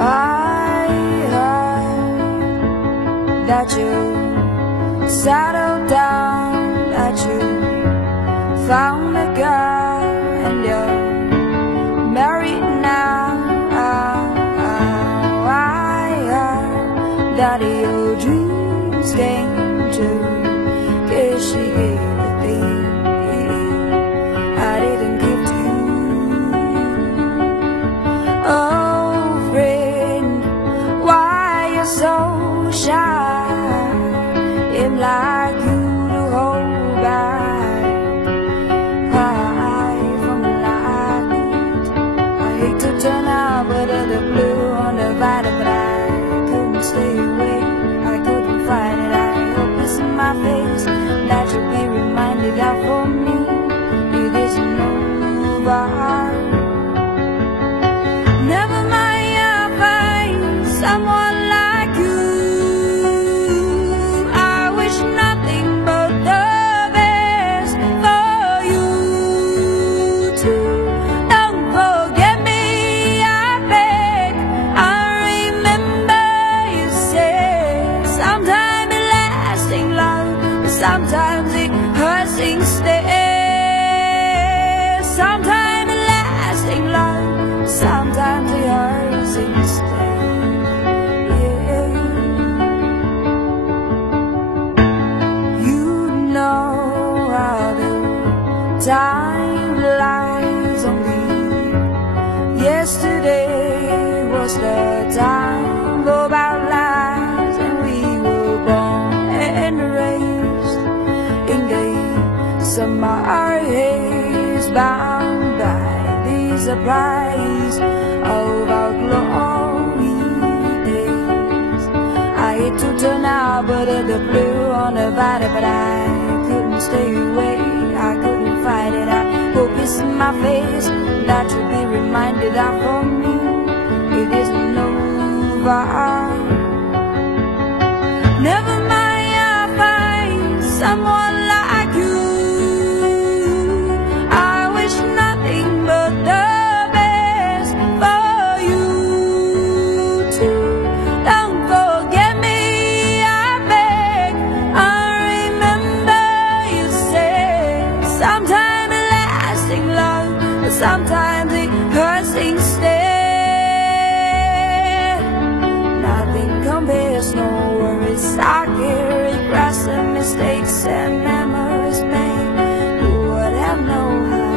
I heard that you settled down, that you found a girl and you're married now. I heard that your dreams came true, 'cause she gave the thing I didn't give to you. Oh friend, why you so shy? Him like you to hold back. From like I hate to turn out, but the blue on the violet, but I couldn't stay away. I couldn't fight it. I hope it's in my face that you'll be reminded of for me. It isn't over. Never mind, I'll find someone like you. I wish nothing but the best for you too. Don't forget me, I beg. I remember you said sometimes it lasting love, sometimes it hurts instead. Sometimes it lasting love, sometimes it hurts instead. Yeah. You know how the time lies on me. Yesterday was the time of our lives, and we were born and raised in the summer haze, bound by the surprise of our glory days. I hate to turn out, but the blue on the violet, but I couldn't stay away. I couldn't fight it. I hope it's in my face that you'll be reminded of for me. It isn't over. Never mind, I'll find someone like you. I wish nothing but the best for you too. Don't forget me, I beg. I remember you said sometimes it lasting love, but sometimes it hurts instead. Nothing compares, no worries. I carry regrets and mistakes and memories made who would have known how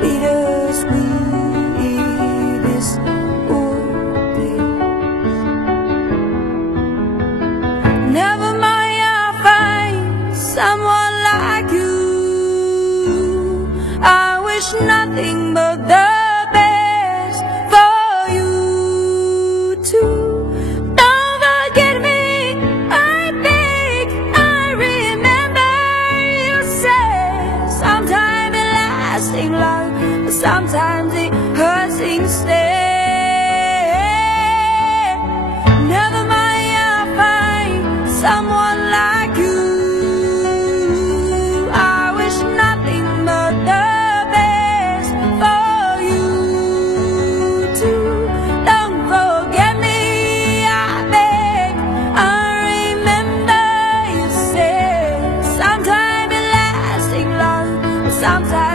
bittersweet this would be. Never mind, I'll find someone like you. I wish nothing but the best for you too. Don't forget me, I beg. I remember you said sometimes it lasting love, but sometimes it hurts instead. Never mind, I'll find someone like you. I wish nothing but the best for you too. Don't forget me, I beg. I remember you said sometimes it lasting love, but sometimes